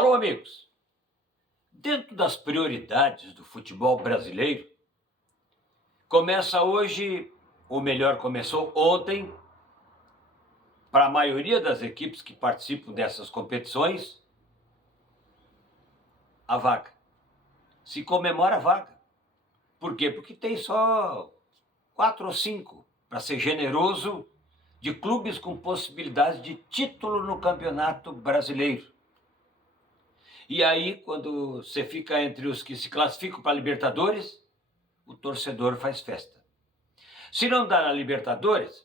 Alô, amigos! Dentro das prioridades do futebol brasileiro, começa hoje, ou melhor, começou ontem, para a maioria das equipes que participam dessas competições, a vaga. Se comemora a vaga. Por quê? Porque tem só 4 ou 5, para ser generoso, de clubes com possibilidade de título no Campeonato Brasileiro. E aí, quando você fica entre os que se classificam para a Libertadores, o torcedor faz festa. Se não dá na Libertadores,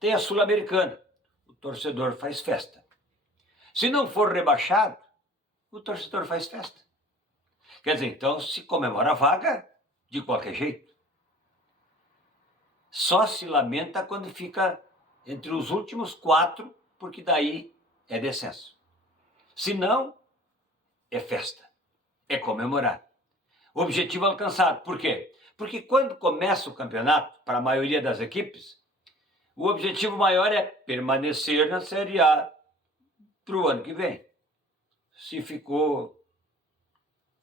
tem a Sul-Americana, o torcedor faz festa. Se não for rebaixado, o torcedor faz festa. Quer dizer, então se comemora a vaga de qualquer jeito. Só se lamenta quando fica entre os últimos 4, porque daí é descenso. Se não, é festa, é comemorar. Objetivo alcançado. Por quê? Porque quando começa o campeonato, para a maioria das equipes, o objetivo maior é permanecer na Série A para o ano que vem. Se ficou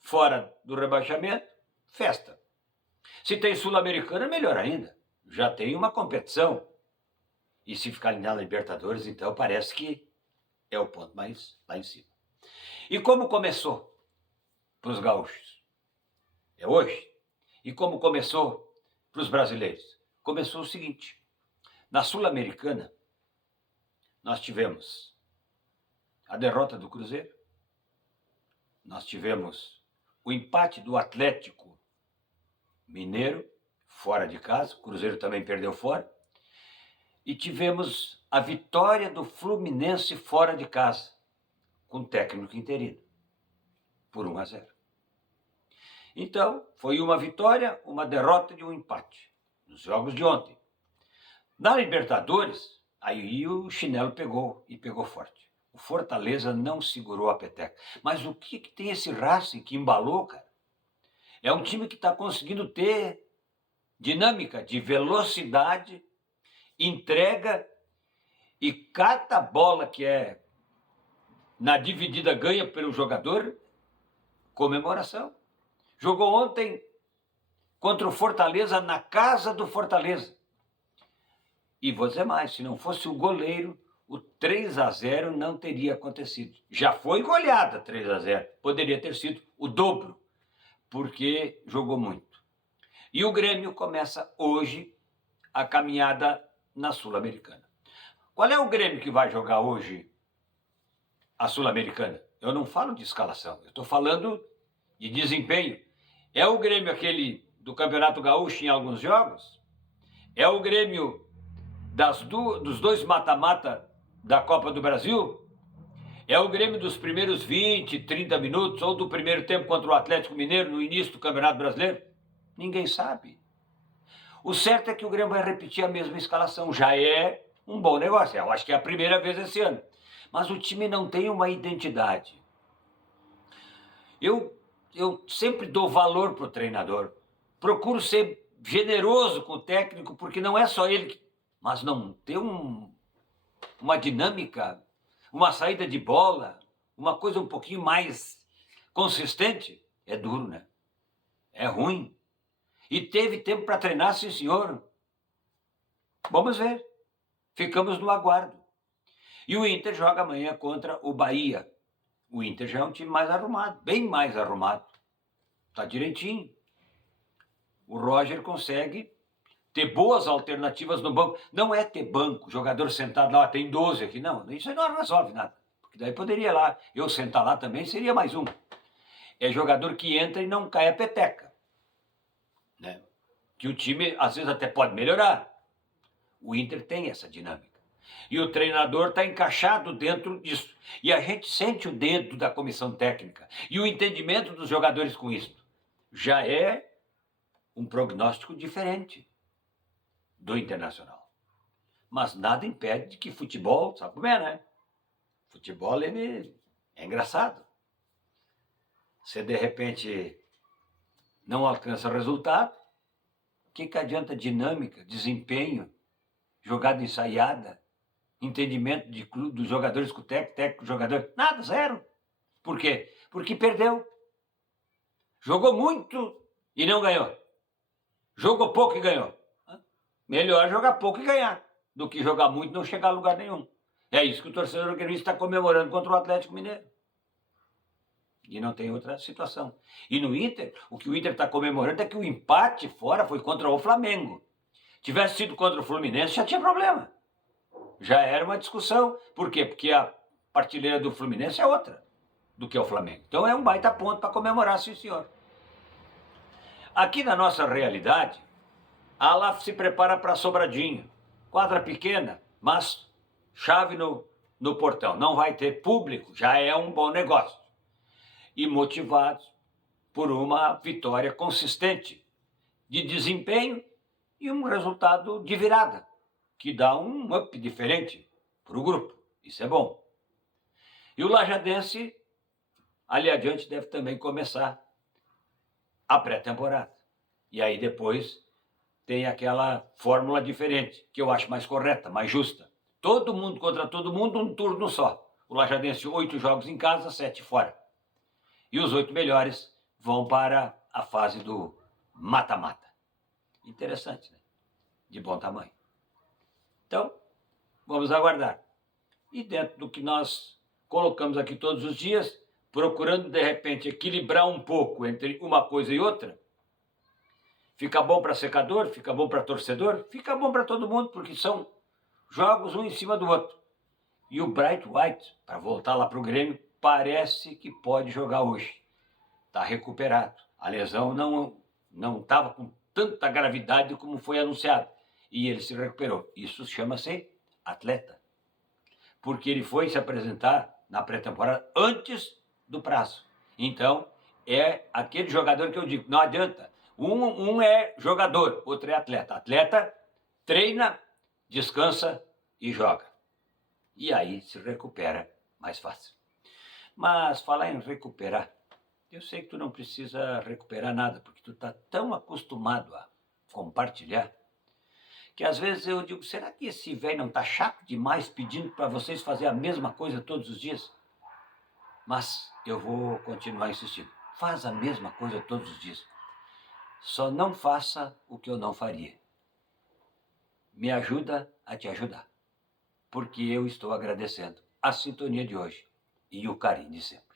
fora do rebaixamento, festa. Se tem Sul-Americana, melhor ainda. Já tem uma competição. E se ficar na Libertadores, então parece que é o ponto mais lá em cima. E como começou para os gaúchos? É hoje. E como começou para os brasileiros? Começou o seguinte: na Sul-Americana, nós tivemos a derrota do Cruzeiro, nós tivemos o empate do Atlético Mineiro, fora de casa, o Cruzeiro também perdeu fora, e tivemos a vitória do Fluminense fora de casa, com técnico interino, por 1-0. Então, foi uma vitória, uma derrota e um empate, nos jogos de ontem. Na Libertadores, aí o chinelo pegou, e pegou forte. O Fortaleza não segurou a peteca. Mas o que tem esse Racing que embalou, cara? É um time que está conseguindo ter dinâmica, de velocidade, entrega e cada bola que é na dividida ganha pelo jogador, comemoração. Jogou ontem contra o Fortaleza na casa do Fortaleza. E vou dizer mais, se não fosse o goleiro, o 3-0 não teria acontecido. Já foi goleada 3-0, poderia ter sido o dobro, porque jogou muito. E o Grêmio começa hoje a caminhada na Sul-Americana. Qual é o Grêmio que vai jogar hoje a Sul-Americana? Eu não falo de escalação, eu estou falando de desempenho. É o Grêmio aquele do Campeonato Gaúcho em alguns jogos? É o Grêmio dos 2 mata-mata da Copa do Brasil? É o Grêmio dos primeiros 20, 30 minutos ou do primeiro tempo contra o Atlético Mineiro no início do Campeonato Brasileiro? Ninguém sabe. O certo é que o Grêmio vai repetir a mesma escalação. Já é um bom negócio. Eu acho que é a primeira vez esse ano. Mas o time não tem uma identidade. Eu sempre dou valor para o treinador. Procuro ser generoso com o técnico, porque não é só ele que... Mas não ter uma dinâmica, uma saída de bola, uma coisa um pouquinho mais consistente, é duro, né? É ruim. E teve tempo para treinar, sim, senhor. Vamos ver. Ficamos no aguardo. E o Inter joga amanhã contra o Bahia. O Inter já é um time mais arrumado, bem mais arrumado. Está direitinho. O Roger consegue ter boas alternativas no banco. Não é ter banco, jogador sentado lá, tem 12 aqui, não. Isso aí não resolve nada. Porque daí poderia lá, eu sentar lá também, seria mais um. É jogador que entra e não cai a peteca. Né? Que o time, às vezes, até pode melhorar. O Inter tem essa dinâmica. E o treinador está encaixado dentro disso. E a gente sente o dedo da comissão técnica e o entendimento dos jogadores com isso. Já é um prognóstico diferente do Internacional. Mas nada impede que futebol, sabe como é, né? Futebol, ele é engraçado. Você, de repente, não alcança resultado, o que adianta dinâmica, desempenho, jogada ensaiada, entendimento dos jogadores com o técnico, jogador? Nada, zero. Por quê? Porque perdeu. Jogou muito e não ganhou. Jogou pouco e ganhou. Melhor jogar pouco e ganhar do que jogar muito e não chegar a lugar nenhum. É isso que o torcedor gremista está comemorando contra o Atlético Mineiro. E não tem outra situação. E no Inter, o que o Inter está comemorando é que o empate fora foi contra o Flamengo. Tivesse sido contra o Fluminense, já tinha problema. Já era uma discussão. Por quê? Porque a prateleira do Fluminense é outra do que o Flamengo. Então é um baita ponto para comemorar, sim senhor. Aqui na nossa realidade, a LAF se prepara para Sobradinho. Quadra pequena, mas chave no portão. Não vai ter público, já é um bom negócio. E motivados por uma vitória consistente de desempenho e um resultado de virada, que dá um up diferente para o grupo. Isso é bom. E o Lajadense, ali adiante, deve também começar a pré-temporada. E aí depois tem aquela fórmula diferente, que eu acho mais correta, mais justa. Todo mundo contra todo mundo, um turno só. O Lajadense, 8 jogos em casa, 7 fora. E os 8 melhores vão para a fase do mata-mata. Interessante, né? De bom tamanho. Então, vamos aguardar. E dentro do que nós colocamos aqui todos os dias, procurando de repente equilibrar um pouco entre uma coisa e outra, fica bom para secador, fica bom para torcedor, fica bom para todo mundo, porque são jogos um em cima do outro. E o Bright White, para voltar lá para o Grêmio, parece que pode jogar hoje. Está recuperado. A lesão não estava com tanta gravidade como foi anunciado. E ele se recuperou. Isso chama-se atleta. Porque ele foi se apresentar na pré-temporada antes do prazo. Então, é aquele jogador que eu digo, não adianta. Um é jogador, outro é atleta. Atleta treina, descansa e joga. E aí se recupera mais fácil. Mas falar em recuperar, eu sei que tu não precisa recuperar nada, porque tu está tão acostumado a compartilhar, que às vezes eu digo, será que esse velho não está chato demais pedindo para vocês fazer a mesma coisa todos os dias? Mas eu vou continuar insistindo. Faz a mesma coisa todos os dias. Só não faça o que eu não faria. Me ajuda a te ajudar. Porque eu estou agradecendo a sintonia de hoje e o carinho de sempre.